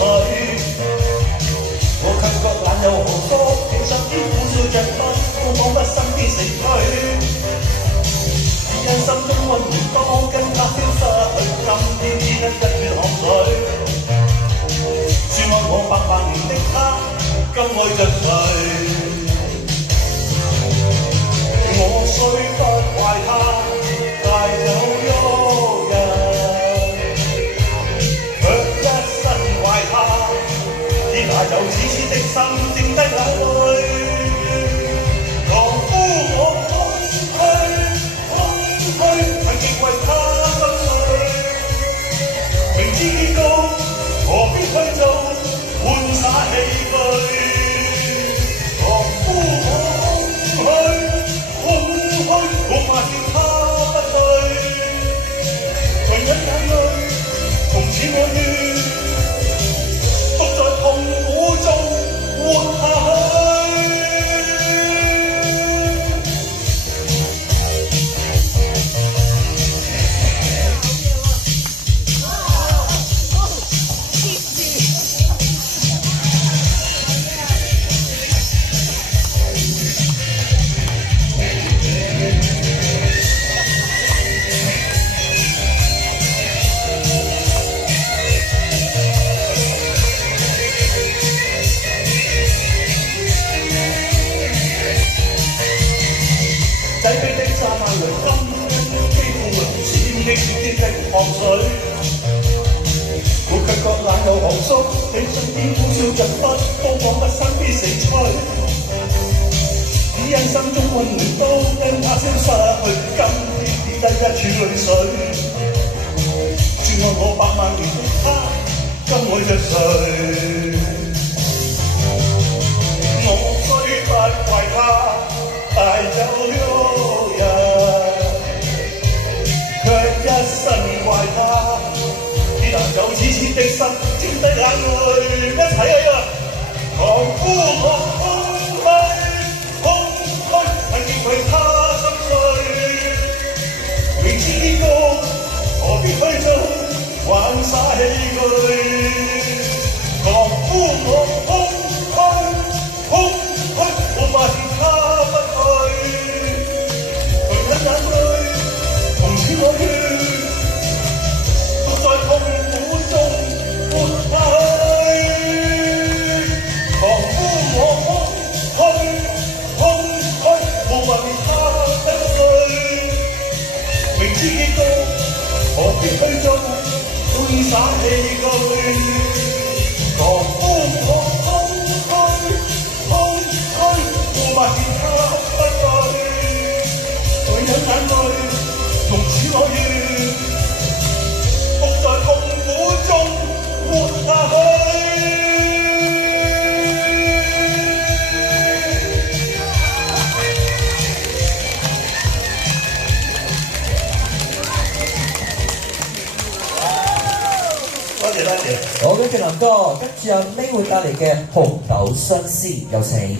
水，我卻覺懶又何福，其實天苦笑着不高彷彿身邊死區，只因心中溫暖多，跟他消失去，今天只得一串汗水。算愛我百萬年的他，今愛着誰？我雖不怪他帶走喐人，卻一生怪他，天下有此痴的心，剩低眼淚。狂呼我空虛，空虛，曾極為他心碎。明知結局，何必去做，玩耍戲句。狂呼我空虛。我發現他不對，強忍眼淚，從此我願獨在痛苦中活下去。擠逼的沙馬雷金，幾乎永閃擊天的汗水，我卻覺冷又寒肅，你身邊苦笑着不高彷彿身邊死催，只因心中溫暖都跟他消失去，今天只得一串淚水。算愛我百萬年的他，今愛着誰？我雖不怪他帶走喐人，卻一生怪他，只能有此痴的心，剩低眼淚，一齊去啊！狂呼我空虛，空虛，曾見佢他心碎，明知結局，何必去做，玩耍戲句。狂呼我空虛，空虛，我發現他不對，強忍眼淚，從此我願獨在痛苦中活下去。狂呼我空虛，空虛，我發現他不對，明知結局，何必去做，玩耍戲句。狂呼我空虛，空虛，我發現他不對，強忍眼淚，從此我願獨在痛苦中活下去。多謝多謝。好，跟住林哥，跟住阿 May 會帶嚟嘅紅豆相思，有請。